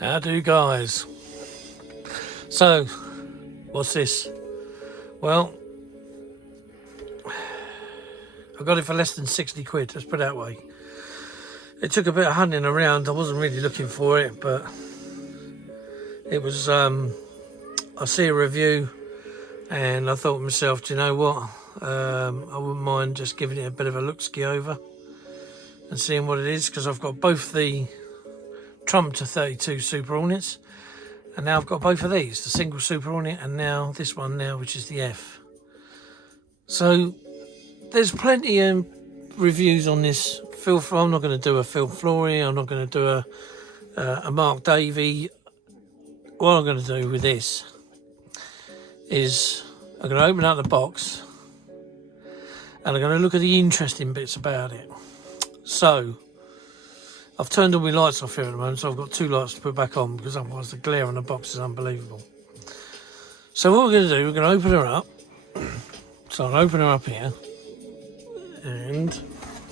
How do, guys? So, what's this? Well, I got it for less than 60 quid, let's put it that way. It took a bit of hunting around. I wasn't really looking for it, but it was, I see a review and I thought to myself, do you know what? I wouldn't mind just giving it a bit of a look-ski over and seeing what it is, because I've got both the Trumpeter 32 Super Hornets, and now I've got both of these, the single Super Hornet and now this one now, which is the F. So there's plenty of reviews on this. I'm not going to do a Phil Flory, I'm not going to do a Mark Davey. What I'm going to do with this is I'm going to open up the box and I'm going to look at the interesting bits about it. So I've turned all my lights off here at the moment, so I've got two lights to put back on, because otherwise the glare on the box is unbelievable. So what we're going to do, we're going to open her up. So I'll open her up here and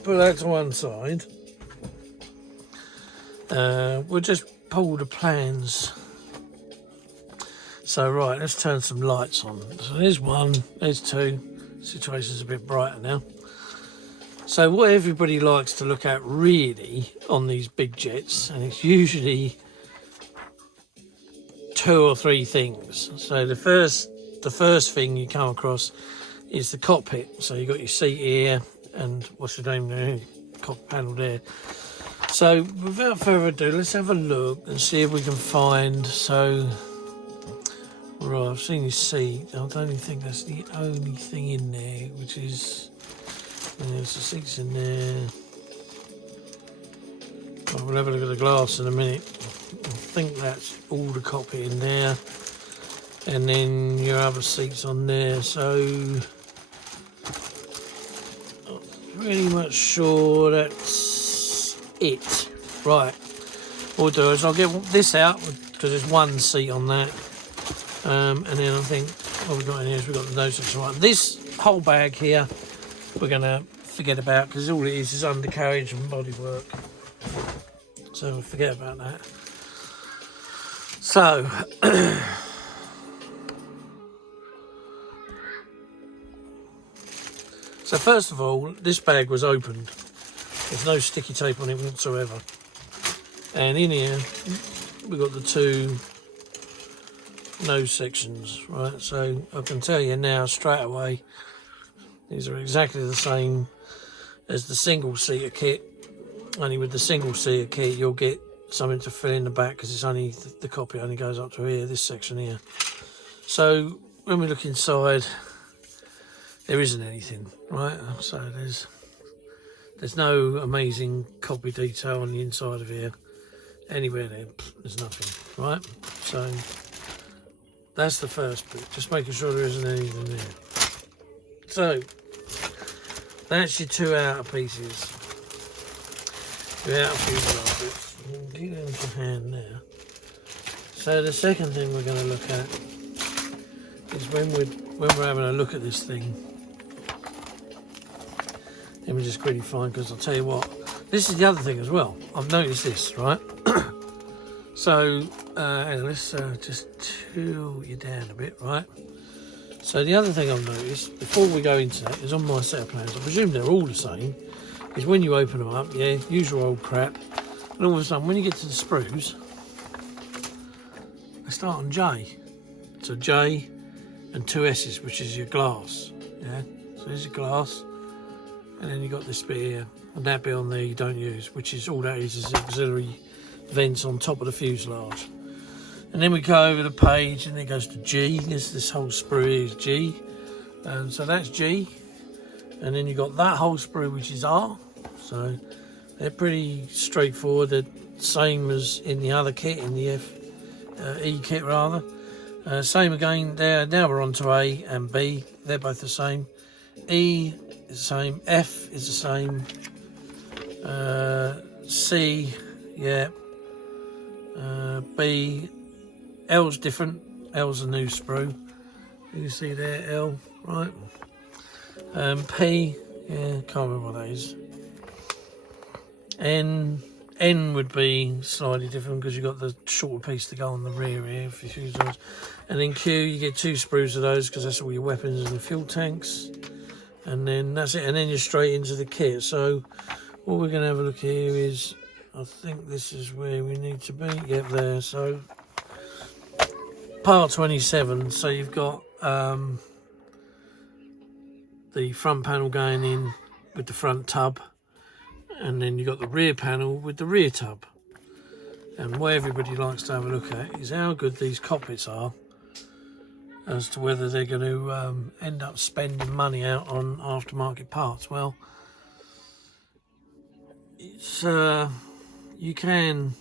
put that to one side. We'll just pull the plans. So right, let's turn some lights on. So there's one, there's two. Situation's a bit brighter now. So what everybody likes to look at really on these big jets, and it's usually two or three things. So the first thing you come across is the cockpit. So you've got your seat here and what's the name there, cockpit panel there. So without further ado, let's have a look and see if we can find. So right, I've seen your seat. I don't even think that's the only thing in there, which is there's the seats in there. Well, we'll have a look at the glass in a minute. I think that's all the cockpit in there, and then your other seats on there. So I'm pretty much sure that's it. Right, what we'll do is I'll get this out, because there's one seat on that, and then I think what we've got in here is we've got the nose section. Right, this whole bag here we're going to forget about, because all it is undercarriage and bodywork. So we'll forget about that. So, so first of all, this bag was opened. There's no sticky tape on it whatsoever. And in here, we've got the two nose sections, right? So I can tell you now straight away, these are exactly the same as the single-seater kit. Only with the single-seater kit, you'll get something to fill in the back, because it's only the cockpit only goes up to here, this section here. So when we look inside, there isn't anything, right? So there's no amazing cockpit detail on the inside of here. Anywhere there, there's nothing, right? So that's the first bit, just making sure there isn't anything there. So that's your two outer pieces. Your outer fuselage bits. Get them to hand there. So the second thing we're going to look at is when we're having a look at this thing. Let me just quickly find, because I'll tell you what, this is the other thing as well. I've noticed this, right? So let's just tilt you down a bit, right? So the other thing I've noticed, before we go into that, is on my set of plans, I presume they're all the same, is when you open them up, yeah, usual old crap, and all of a sudden when you get to the sprues, they start on J. So J and two S's, which is your glass, yeah? So there's your glass, and then you've got this bit here, and that bit on there you don't use, which is all that is auxiliary vents on top of the fuselage. And then we go over the page and it goes to G. This whole sprue is G. So that's G. And then you've got that whole sprue, which is R. So they're pretty straightforward. They're same as in the other kit, in the E kit rather. Same again there. Now we're on to A and B. They're both the same. E is the same. F is the same. C, yeah. B. L's different. L's a new sprue. You can see there, L, right? P, yeah, can't remember what that is. N, N would be slightly different because you've got the shorter piece to go on the rear here if you use those. And then Q, you get 2 sprues of those because that's all your weapons and the fuel tanks. And then that's it, and then you're straight into the kit. So what we're going to have a look here is, I think this is where we need to be. Yep, there. So part 27. So you've got the front panel going in with the front tub, and then you've got the rear panel with the rear tub. And what everybody likes to have a look at is how good these cockpits are, as to whether they're going to end up spending money out on aftermarket parts. Well, it's you can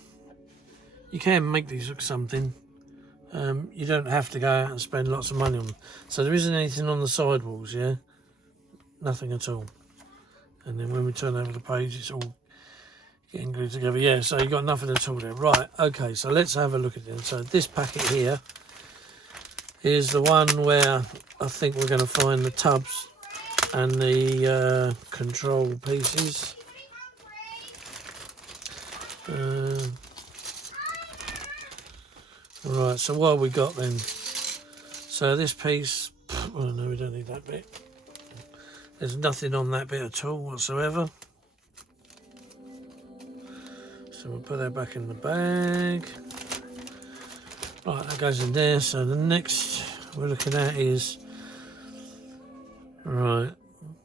make these look something. You don't have to go out and spend lots of money on them. So there isn't anything on the sidewalls, yeah, nothing at all. And then when we turn over the page, it's all getting glued together. Yeah, so you've got nothing at all there. Right, okay, so let's have a look at it. So this packet here is the one where I think we're going to find the tubs and the control pieces. Right, so what have we got then? So this piece, oh no, we don't need that bit. There's nothing on that bit at all whatsoever. So we'll put that back in the bag. Right, that goes in there. So the next we're looking at is, right,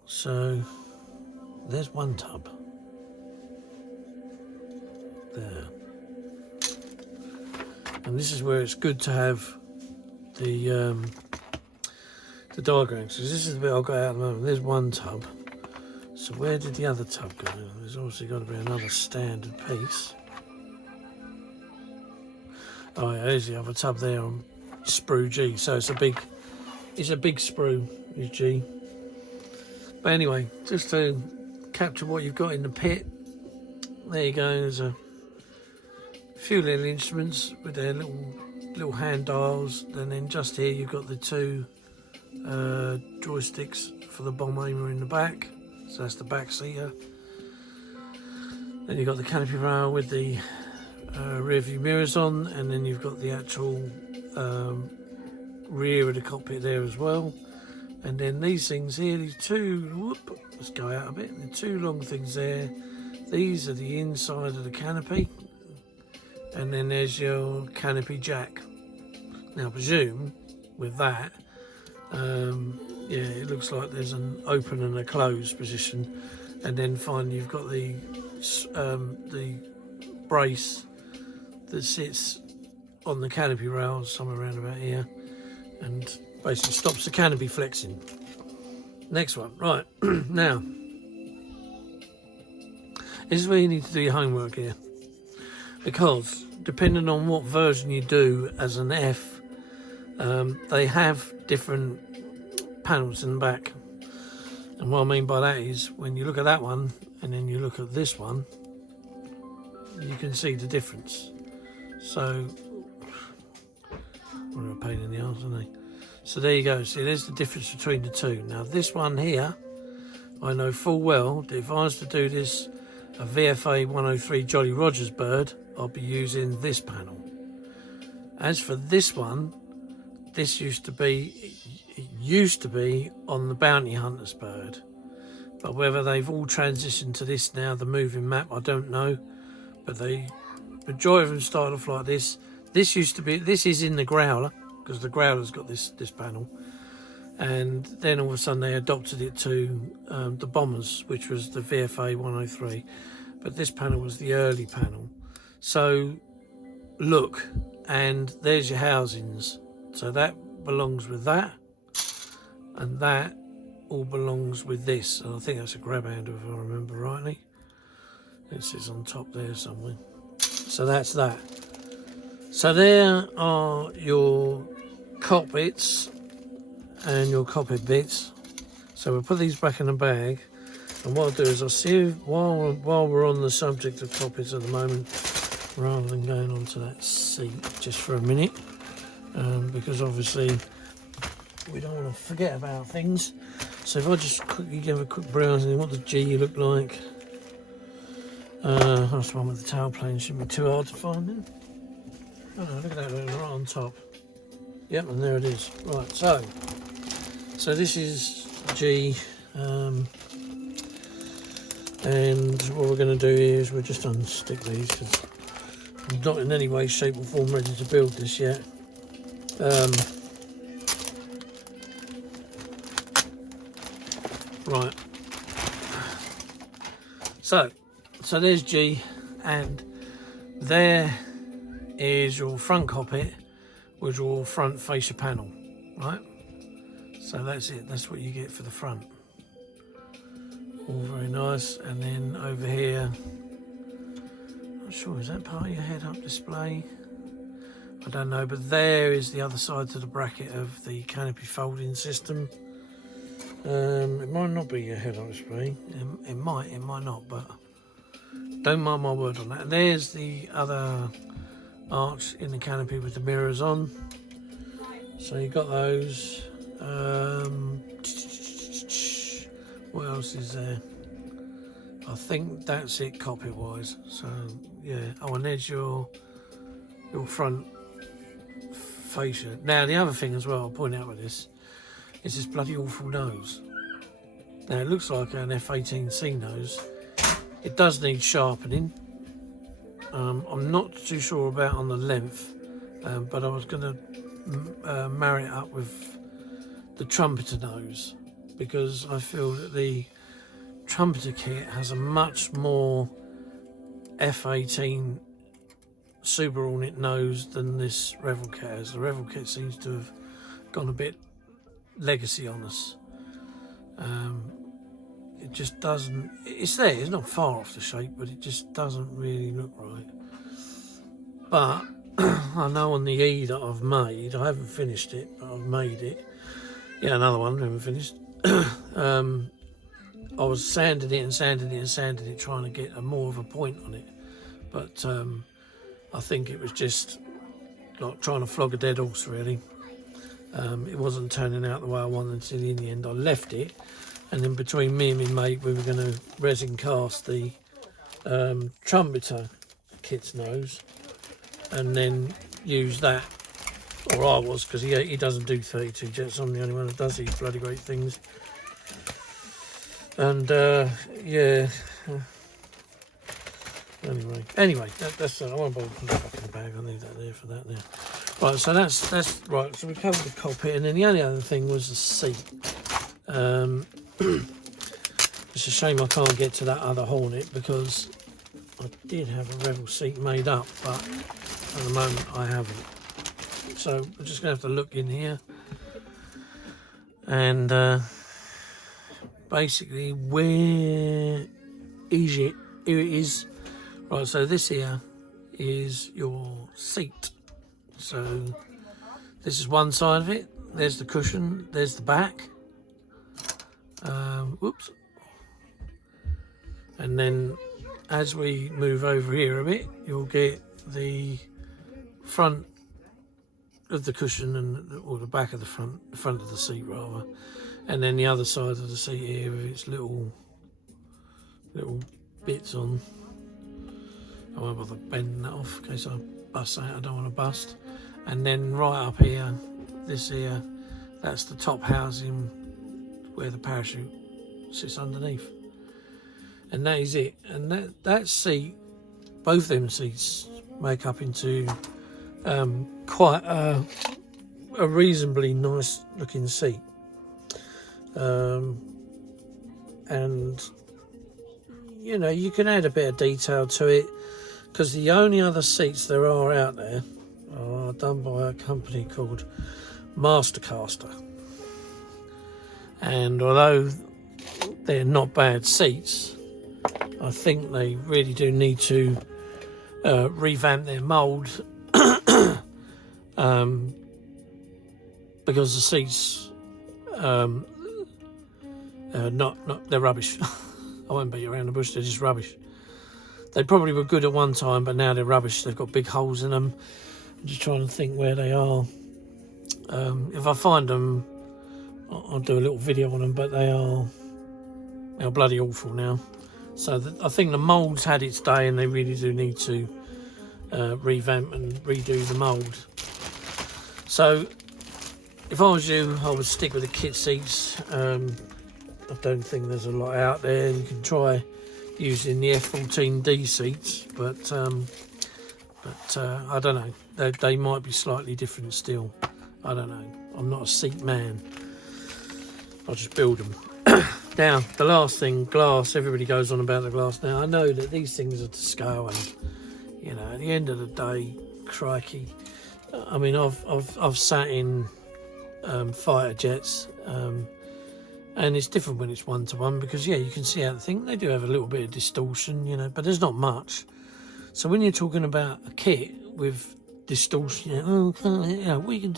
so there's one tub. There. And this is where it's good to have the diagrams, because this is the bit I've got out at the moment. There's one tub. So where did the other tub go? There's obviously got to be another standard piece. Oh yeah, there's the other tub there on sprue G. So it's a big sprue, is G. But anyway, just to capture what you've got in the pit, there you go. There's a few little instruments with their little hand dials, and then just here you've got the 2 joysticks for the bomb aimer in the back. So that's the back seater. Then you've got the canopy rail with the rear view mirrors on, and then you've got the actual rear of the cockpit there as well. And then these things here, these 2, let's go out a bit, the 2 long things there, these are the inside of the canopy, and then there's your canopy jack. Now I presume with that, yeah, it looks like there's an open and a closed position, and then finally you've got the brace that sits on the canopy rail somewhere around about here, and basically stops the canopy flexing. Next one, right. Now this is where you need to do your homework here, because depending on what version you do as an F, they have different panels in the back. And what I mean by that is, when you look at that one and then you look at this one, you can see the difference. So, what a pain in the arse, isn't they? So there you go. See, there's the difference between the 2. Now this one here, I know full well that if I was to do this a VFA-103 Jolly Rogers bird, I'll be using this panel. As for this one, this used to be on the Bounty Hunter's bird, but whether they've all transitioned to this now, the moving map, I don't know. But the majority of them started off like this. This is in the Growler, because the Growler's got this panel, and then all of a sudden they adopted it to the Bombers, which was the VFA-103, but this panel was the early panel. So look, and there's your housings. So that belongs with that, and that all belongs with this. And I think that's a grab handle if I remember rightly. It sits on top there somewhere. So that's that. So there are your cockpits and your cockpit bits. So we'll put these back in the bag, and what I'll do is I'll see if, while we're on the subject of cockpits at the moment, rather than going on to that seat just for a minute, because obviously we don't want to forget about things. So if I just quickly give a quick browse, and what does G look like? That's the one with the tailplane. Shouldn't be too hard to find then. Oh, look at that, right on top. Yep, and there it is. Right, so this is G, and what we're going to do is we'll just unstick these because I'm not in any way, shape or form ready to build this yet. Right, so there's G, and there is your front cockpit with your front fascia panel, right? So that's it, that's what you get for the front. All very nice. And then over here, not sure, is that part of your head-up display? I don't know, but there is the other side to the bracket of the canopy folding system. It might not be your head-up display, it might not, but don't mark my word on that. There's the other arcs in the canopy with the mirrors on, so you got those. What else is there? I think that's it cockpit wise. So yeah. Oh, and there's your front fascia. Now the other thing as well I'll point out with this is this bloody awful nose. Now it looks like an F-18C nose. It does need sharpening. I'm not too sure about on the length, but I was going to marry it up with the trumpeter nose, because I feel that the trumpeter kit has a much more F-18 Super Hornet nose than this Revell kit has. The Revell kit seems to have gone a bit legacy on us. It just doesn't, it's there, it's not far off the shape, but it just doesn't really look right. But I know on the E that I've made, I haven't finished it, but I've made it. Yeah, another one, I haven't finished. I was sanding it, trying to get a more of a point on it. But I think it was just like trying to flog a dead horse, really. It wasn't turning out the way I wanted until in the end. I left it, and then between me and my mate, we were going to resin cast the trumpeter kit's nose, and then use that. Or I was, because he doesn't do 32 jets. I'm the only one that does these bloody great things. And yeah. Anyway, that's I won't bother putting that back in the bag. I'll leave that there for that now. Right, so that's right. So we covered the cockpit, and then the only other thing was the seat. It's a shame I can't get to that other Hornet, because I did have a Revel seat made up, but at the moment I haven't. So we're just going to have to look in here, and basically, where is it? Here it is. Right, so this here is your seat. So this is one side of it. There's the cushion. There's the back. Whoops. And then as we move over here a bit, you'll get the front of the cushion, and or the back of the front of the seat rather, and then the other side of the seat here with its little bits on. I won't bother bending that off in case I bust out. I don't want to bust. And then right up here, this here, that's the top housing where the parachute sits underneath, and that is it. And that seat, both them seats make up into quite a reasonably nice looking seat, and you know, you can add a bit of detail to it, because the only other seats there are out there are done by a company called Mastercaster, and although they're not bad seats, I think they really do need to revamp their mould, because the seats they're rubbish. I won't beat you around the bush, they're just rubbish. They probably were good at one time, but now they're rubbish. They've got big holes in them. I'm just trying to think where they are. If I find them, I'll do a little video on them, but they're bloody awful now. So I think the mould's had its day, and they really do need to revamp and redo the mould. So if I was you, I would stick with the kit seats. I don't think there's a lot out there. You can try using the F-18D seats, but I don't know. They might be slightly different still. I don't know. I'm not a seat man. I'll just build them. Now, the last thing, glass. Everybody goes on about the glass. Now, I know that these things are to scale, and you know, at the end of the day, crikey. I mean, I've sat in fighter jets, and it's different when it's one-to-one, because yeah, you can see out the thing. They do have a little bit of distortion, you know, but there's not much. So when you're talking about a kit with distortion, you know, we can,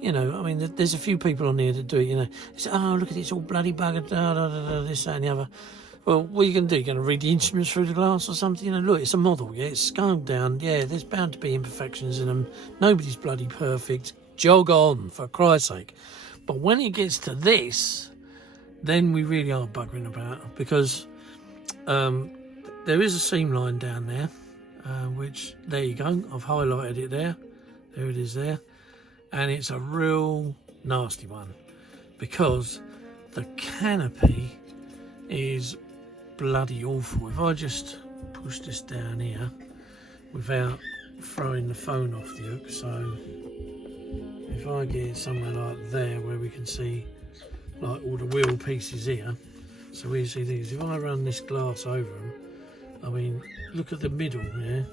you know, I mean, there's a few people on here that do it, you know. They say, oh, look at it, it's all bloody buggered, this, that, and the other. Well, what are you going to do? You're going to read the instruments through the glass or something? You know, look, it's a model, yeah, it's scaled down, yeah, there's bound to be imperfections in them. Nobody's bloody perfect. Jog on, for Christ's sake. But when it gets to this, then we really are buggering about, because there is a seam line down there, which, there you go, I've highlighted it there. There it is there. And it's a real nasty one, because the canopy is bloody awful. If I just push this down here without throwing the phone off the hook, so if I get it somewhere like there where we can see like all the wheel pieces here, so we see these. If I run this glass over them, I mean, look at the middle, yeah.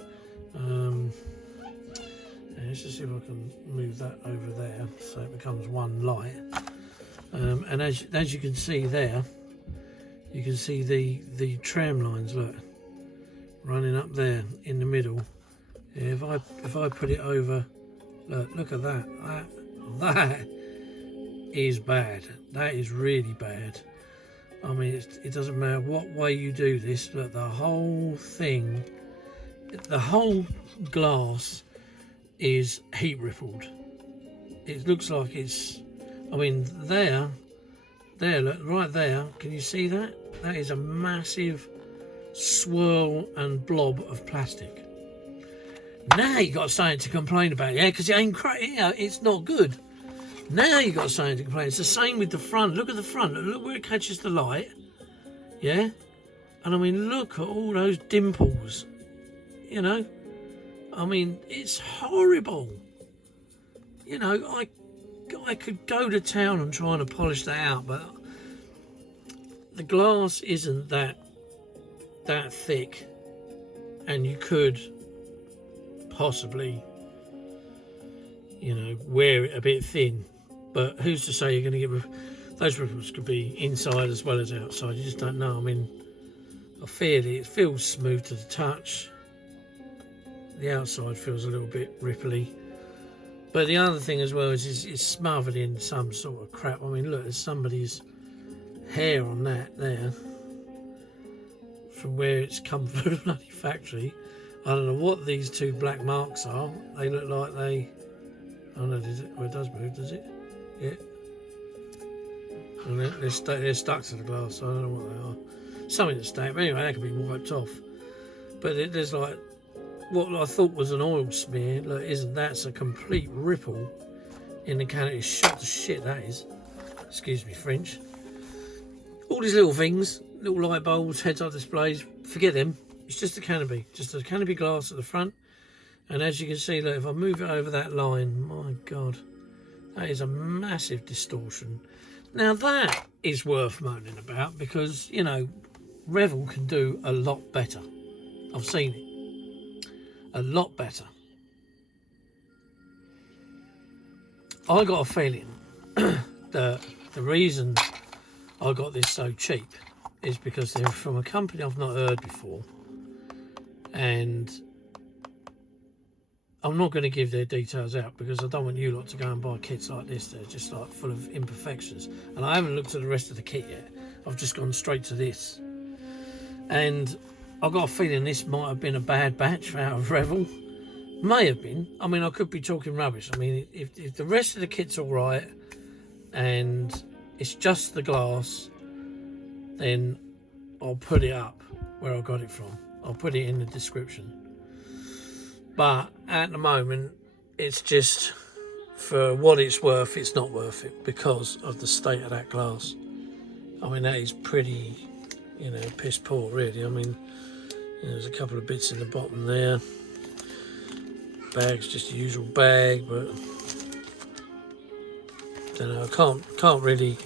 Let's just see if I can move that over there so it becomes one light. And as you can see there, you can see the tram lines, look, running up there in the middle. Yeah, if I put it over, look at that. That is bad. That is really bad. I mean, it doesn't matter what way you do this. Look, the whole thing, the whole glass is heat rippled. It looks like it's, I mean, there, look, right there, can you see that? That is a massive swirl and blob of plastic. Now you got something to complain about, yeah, because it ain't, yeah, it's not good. Now you got something to complain. It's the same with the front. Look at the front. Look where it catches the light, yeah. And I mean, look at all those dimples. You know, I mean, it's horrible. You know, I could go to town and try and polish that out, but the glass isn't that thick, and you could possibly, you know, wear it a bit thin. But who's to say you're going to get those ripples? Could be inside as well as outside. You just don't know. I mean, I feel it feels smooth to the touch. The outside feels a little bit ripply. But the other thing as well is it's smothered in some sort of crap. I mean, look, there's somebody's hair on that there, from where it's come from the bloody factory. I don't know what these two black marks are. They look like they, oh no, does it? Well, it does move, does it? Yeah. And they're stuck to the glass, so I don't know what they are. Something to stay, but anyway, that can be wiped off. But there's like, what I thought was an oil smear, look, isn't. That's a complete ripple in the canopy. It's shot to shit, that is. Excuse me, French. All these little things, little light bulbs, heads-up displays, forget them. It's just a canopy glass at the front. And as you can see, look, if I move it over that line, my God, that is a massive distortion. Now that is worth moaning about, because, you know, Revell can do a lot better. I've seen it. A lot better. I got a feeling that the reason I got this so cheap is because they're from a company I've not heard before, and I'm not going to give their details out because I don't want you lot to go and buy kits like this. They're just like full of imperfections, and I haven't looked at the rest of the kit yet. I've just gone straight to this, and I've got a feeling this might have been a bad batch out of Revell. May have been. I mean, I could be talking rubbish. I mean, if the rest of the kit's all right and it's just the glass, then I'll put it up where I got it from. I'll put it in the description. But at the moment, it's just, for what it's worth, it's not worth it because of the state of that glass. I mean, that is pretty, you know, piss poor, really. I mean, there's a couple of bits in the bottom there. Bag's just the usual bag, but I don't know. I can't really.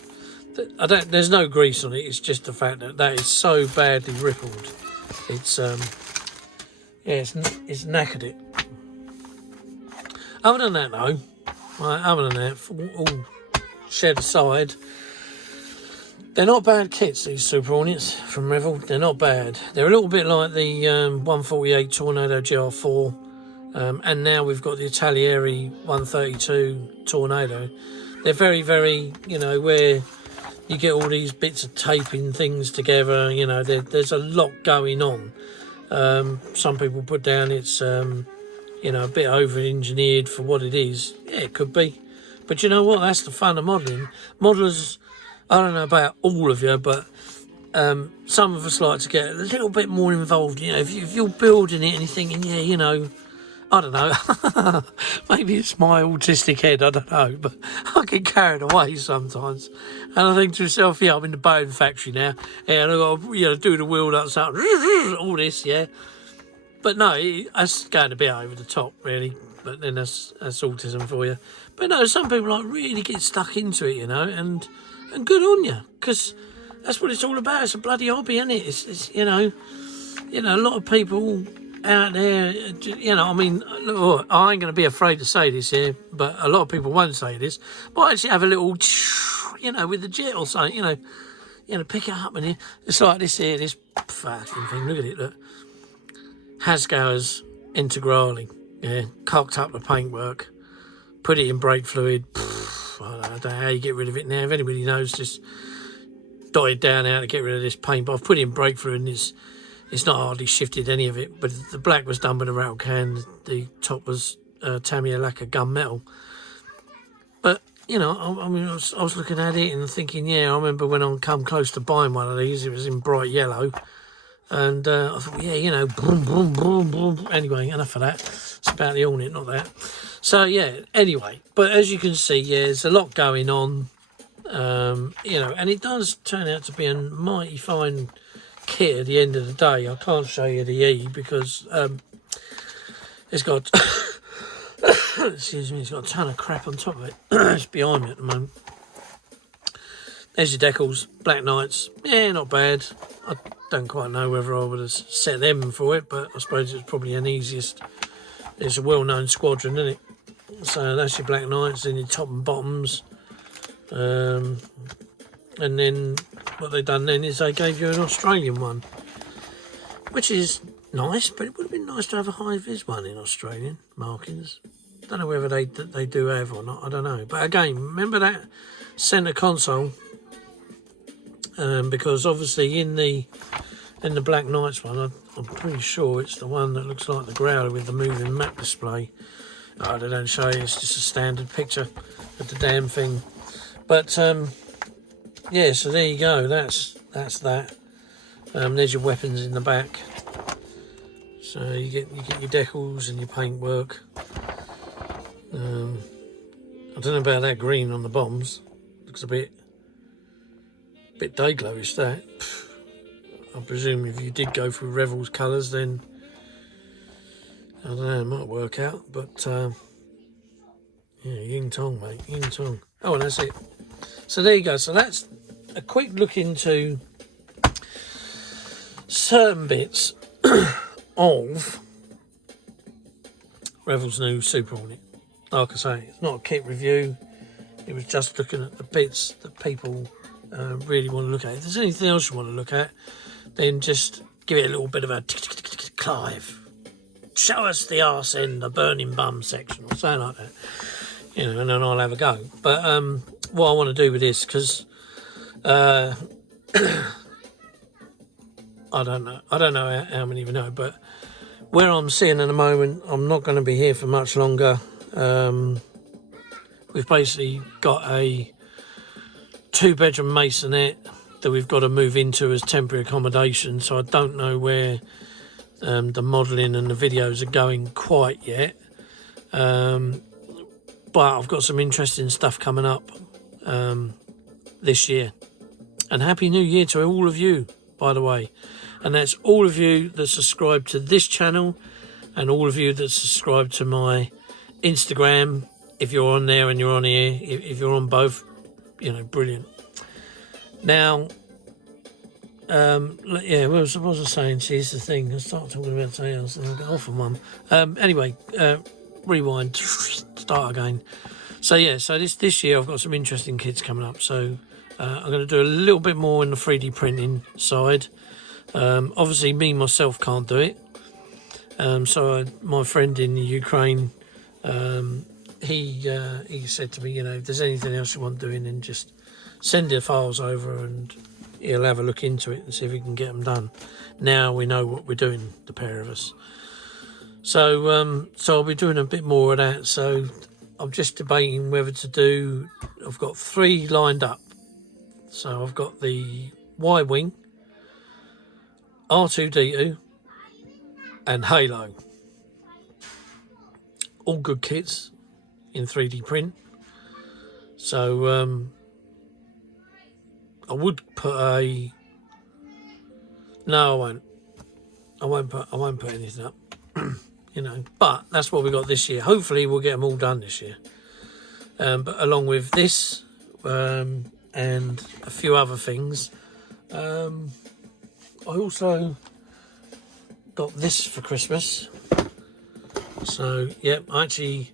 There's no grease on it. It's just the fact that that is so badly rippled. It's yeah, it's knackered it. Other than that, though, right, other than that, all shed aside, they're not bad kits, these Super Hornets from Revell. They're not bad. They're a little bit like the 148 Tornado GR4, and now we've got the Italieri 132 Tornado. They're very, very, you know, where you get all these bits of taping things together, you know, there's a lot going on. Some people put down it's, you know, a bit over-engineered for what it is. Yeah, it could be. But you know what? That's the fun of modelling. Modellers, I don't know about all of you, but some of us like to get a little bit more involved. You know, if you're building it and you're thinking, yeah, you know, I don't know, maybe it's my autistic head, I don't know, but I get carried away sometimes. And I think to myself, yeah, I'm in the bone factory now, and I've got to, you know, do the wheel ups up, all this, yeah. But no, that's going a bit over the top, really. But then that's autism for you. But no, some people like really get stuck into it, you know, and good on you, because that's what it's all about. It's a bloody hobby, isn't it? It's you know, a lot of people out there, you know, I mean, look, I ain't going to be afraid to say this here, but a lot of people won't say this, but I actually have a little, you know, with the jet or something, you know, pick it up, and it's like this here, this fucking thing, look at it, look. Hasgauer's Integrale, yeah, cocked up the paintwork, put it in brake fluid. I don't know how you get rid of it now. If anybody knows, just dotted down how to get rid of this paint. But I've put it in brake fluid, and it's not hardly shifted any of it. But the black was done with a rattle can. The top was Tamiya lacquer gunmetal. But you know, I mean, I was looking at it and thinking, yeah, I remember when I come close to buying one of these, it was in bright yellow. And I thought, yeah, you know, boom, boom, boom, boom. Anyway, enough of that. It's about the Hornet, not that. So, yeah, anyway. But as you can see, yeah, there's a lot going on. You know, and it does turn out to be a mighty fine kit at the end of the day. I can't show you the E because it's got... excuse me, it's got a ton of crap on top of it. It's behind me at the moment. There's your decals, Black Knights. Yeah, not bad. I don't quite know whether I would have set them for it, but I suppose it's probably an easiest. It's a well-known squadron, isn't it? So that's your Black Knights and your top and bottoms. And then what they've done then is they gave you an Australian one, which is nice, but it would have been nice to have a high-vis one in Australian markings. Don't know whether they do have or not, I don't know. But again, remember that centre console? Because obviously in the Black Knights one, I'm pretty sure it's the one that looks like the Growler with the moving map display. Oh, they don't show you, it's just a standard picture of the damn thing. But yeah, so there you go, that's that. There's your weapons in the back. So you get your decals and your paintwork. I don't know about that green on the bombs. Looks a bit day glowish, that. I presume if you did go through Revell's colours, then I don't know, it might work out. But yeah, yin tong, mate, yin tong. Oh, and that's it. So there you go. So that's a quick look into certain bits of Revell's new Super Hornet. Like I say, it's not a kit review. It was just looking at the bits that people really want to look at. If there's anything else you want to look at, then just give it a little bit of a Clive. Show us the arse end, the burning bum section, or something like that. You know, and then I'll have a go. But what I want to do with this, because I don't know how many of you know, but where I'm sitting at the moment, I'm not going to be here for much longer. We've basically got a 2-bedroom masonette that we've got to move into as temporary accommodation. So I don't know where the modelling and the videos are going quite yet. But I've got some interesting stuff coming up this year. And Happy New Year to all of you, by the way. And that's all of you that subscribe to this channel and all of you that subscribe to my Instagram. If you're on there and you're on here, if you're on both, you know, brilliant. Now, yeah, what was I saying? See, here's the thing. I start talking about something else and I'll get off on one. Anyway, rewind, start again. So yeah, so this year I've got some interesting kits coming up. So I'm going to do a little bit more in the 3D printing side. Obviously, me myself can't do it. So my friend in the Ukraine, he said to me, you know, if there's anything else you want doing, then just send the files over and he'll have a look into it and see if he can get them done. Now we know what we're doing, the pair of us. So I'll be doing a bit more of that. So I'm just debating whether to do. I've got 3 lined up. So I've got the Y-wing, R2D2, and Halo. All good kits in 3D print. So I would put a. No, I won't. I won't put anything up. You know, but that's what we got this year. Hopefully we'll get them all done this year. But along with this and a few other things, I also got this for Christmas. So yeah, I actually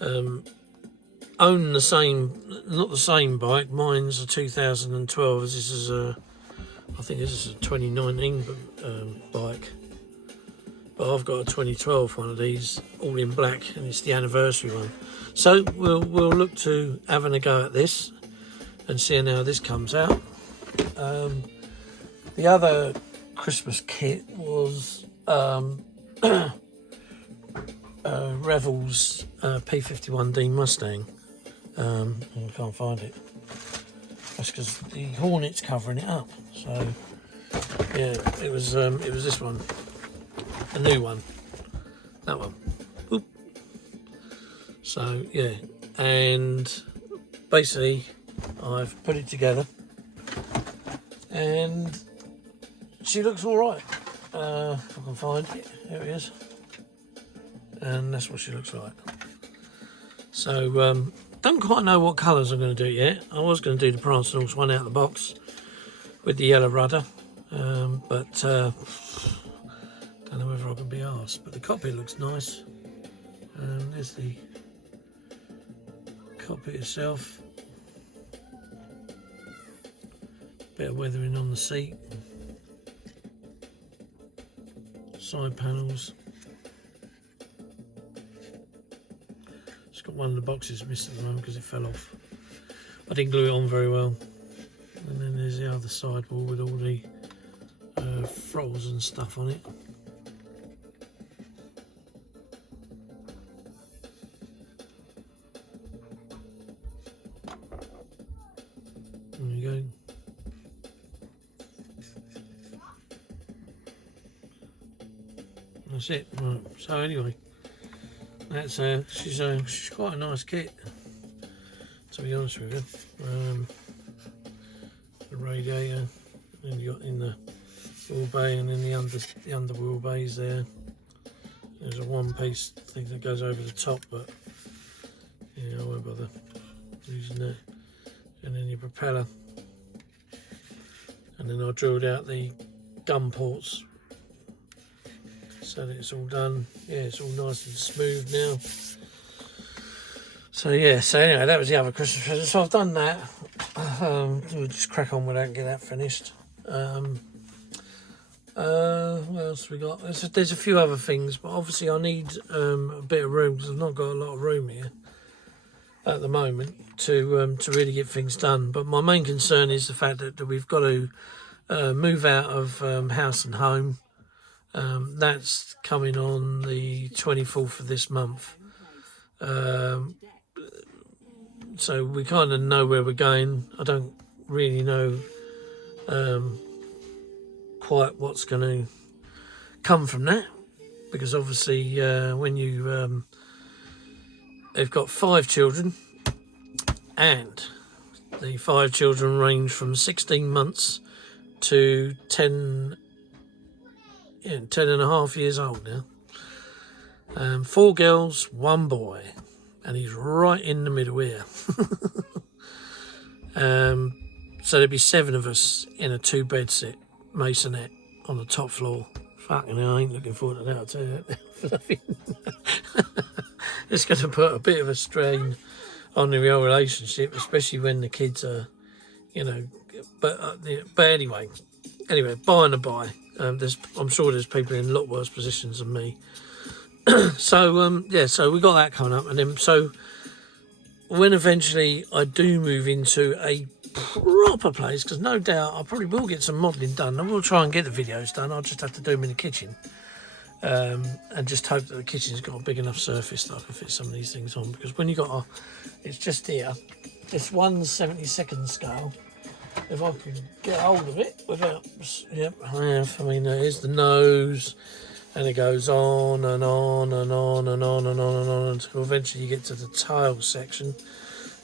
own the same, not the same bike. Mine's a 2012. This is I think this is a 2019 bike. But I've got a 2012 one of these, all in black, and it's the anniversary one. So we'll look to having a go at this and seeing how this comes out. The other Christmas kit was Revells P51D Mustang. I can't find it. That's because the Hornet's covering it up. So yeah, it was this one. A new one, that one. Oop. So yeah, and basically I've put it together and she looks all right. If I can find it, here it is, and that's what she looks like. So don't quite know what colours I'm going to do yet. I was going to do the Prancenox one out of the box with the yellow rudder, but don't know whether I can be arsed, but the cockpit looks nice. And there's the cockpit itself. Bit of weathering on the seat. Side panels. It's got one of the boxes missing at the moment because it fell off. I didn't glue it on very well. And then there's the other sidewall with all the throttles and stuff on it. There you go. That's it. Right. So anyway, that's she's quite a nice kit, to be honest with you. The radiator, and you got in the wheel bay, and then the under wheel bays there. There's a one-piece thing that goes over the top, but yeah, I won't bother using that. And then your propeller, and then I drilled out the gun ports so that it's all done. Yeah, it's all nice and smooth now. So yeah, so anyway, that was the other Christmas present. So I've done that. We'll just crack on with that and get that finished. What else we got? There's a few other things, but obviously I need a bit of room because I've not got a lot of room here at the moment to really get things done. But my main concern is the fact that we've got to move out of house and home. That's coming on the 24th of this month. So we kind of know where we're going. I don't really know quite what's going to come from that, because obviously when you they've got 5 children, and the 5 children range from 16 months to 10 and a half years old now. 4 girls, 1 boy, and he's right in the middle here. So there'd be 7 of us in a 2-bed set masonette on the top floor. Fucking hell, I ain't looking forward to that, I'll tell you that. It's going to put a bit of a strain on the real relationship, especially when the kids are, you know. But anyway, by and by, I'm sure there's people in a lot worse positions than me. So so we got that coming up, and then so when eventually I do move into a proper place, because no doubt I probably will get some modelling done. I will try and get the videos done. I'll just have to do them in the kitchen, and just hope that the kitchen's got a big enough surface that I can fit some of these things on. Because when you got it's just here, this 1/72 scale. If I can get hold of it without, yep, I have. I mean, here's the nose, and it goes on and on and on and on and on and on until eventually you get to the tail section.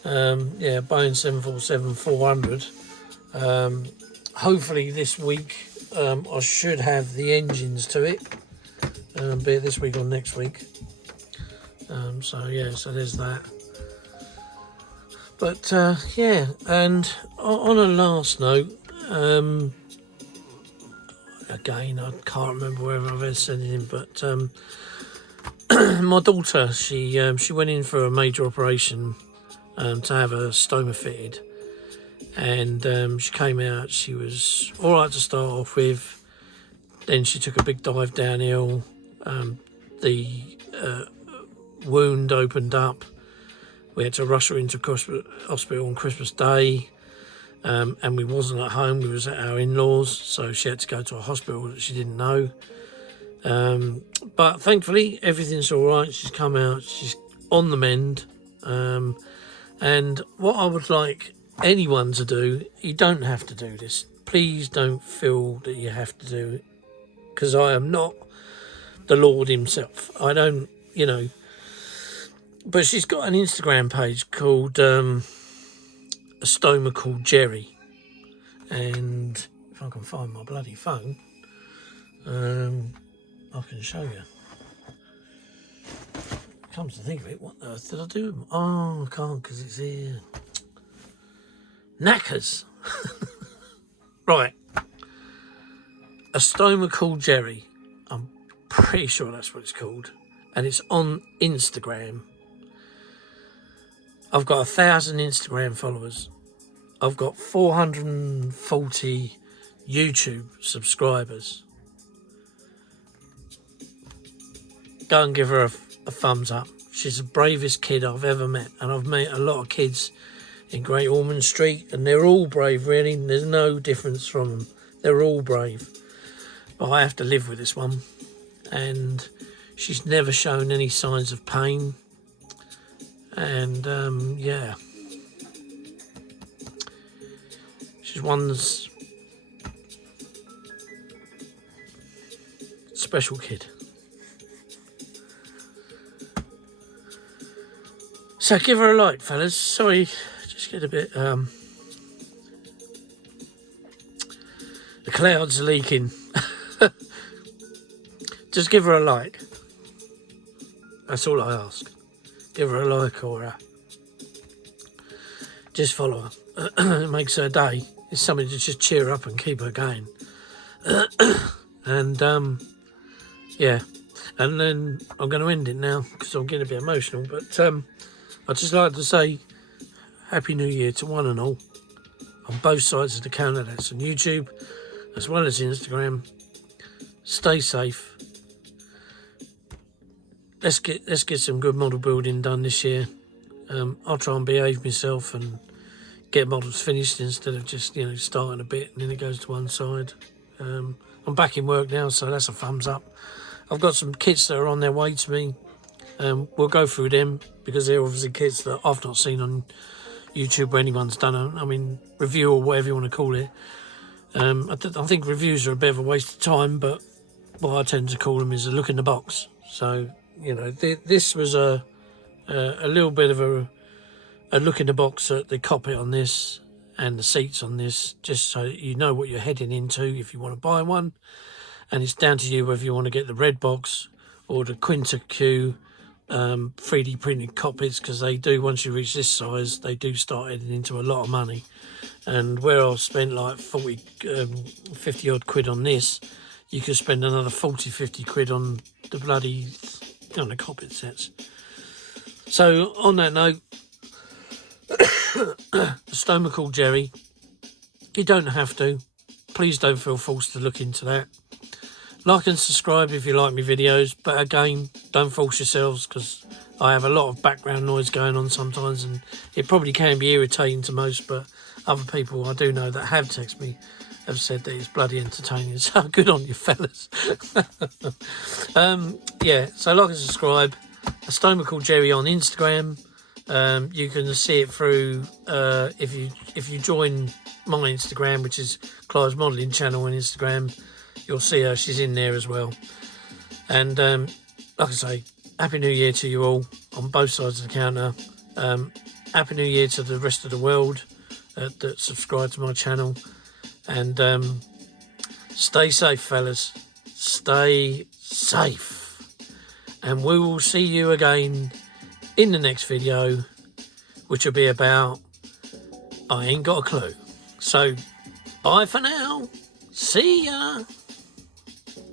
Boeing 747-400. Hopefully this week I should have the engines to it, be it this week or next week. So there's that. But and on a last note, again, I can't remember whether I've ever said anything, but my daughter, she went in for a major operation to have a stoma fitted, and she came out. She was all right to start off with. Then she took a big dive downhill. The wound opened up. We had to rush her into hospital on Christmas Day, and we wasn't at home. We was at our in-laws, so she had to go to a hospital that she didn't know. But thankfully, everything's all right. She's come out. She's on the mend. And what I would like anyone to do, you don't have to do this. Please don't feel that you have to do it, because I am not the Lord himself. I don't, But she's got an Instagram page called a stoma called Jerry, and if I can find my bloody phone, I can show you. Comes to think of it, what on earth did I do? Oh, I can't because it's here. Knackers. Right. A stoma called Jerry. I'm pretty sure that's what it's called, and it's on Instagram. I've got 1,000 Instagram followers. I've got 440 YouTube subscribers. Go and give her a thumbs up. She's the bravest kid I've ever met, and I've met a lot of kids in Great Ormond Street, and they're all brave, really. There's no difference from them. They're all brave. But I have to live with this one, and she's never shown any signs of pain. And she's one special kid. So give her a like, fellas. Sorry, just get a bit the clouds are leaking. Just give her a like. That's all I ask. Give her a like, or just follow her. It makes her day. It's something to just cheer her up and keep her going. And and then I'm going to end it now because I'm getting a bit emotional. But I'd just like to say Happy New Year to one and all on both sides of the counter. That's on YouTube as well as Instagram. Stay safe. Let's get some good model building done this year. I'll try and behave myself and get models finished instead of just starting a bit and then it goes to one side. I'm back in work now, so that's a thumbs up. I've got some kits that are on their way to me. We'll go through them because they're obviously kits that I've not seen on YouTube where anyone's done a review or whatever you want to call it. I think reviews are a bit of a waste of time, but what I tend to call them is a look in the box. So, you know, this was a little bit of a look in the box at the cockpit on this and the seats on this, just so you know what you're heading into if you want to buy one. And it's down to you whether you want to get the red box or the Quinta Q 3D printed cockpits, because they do, once you reach this size, they do start heading into a lot of money. And where I've spent like 50 odd quid on this, you could spend another 40-50 quid on the bloody cockpit sets. So on that note, the Stoner called Jerry, you don't have to, please don't feel forced to look into that. Like and subscribe if you like my videos, but again, don't force yourselves, because I have a lot of background noise going on sometimes, and it probably can be irritating to most, but other people I do know that have texted me have said that it's bloody entertaining. So good on you, fellas. Yeah, so like and subscribe. A Stoner called Jerry on Instagram. You can see it through if you join my Instagram, which is Clive's Modelling Channel on Instagram. You'll see her, she's in there as well. And like I say, Happy New Year to you all on both sides of the counter. Happy New Year to the rest of the world that subscribe to my channel. And stay safe, fellas. Stay safe. And we will see you again in the next video, which will be about, I ain't got a clue. So, bye for now. See ya.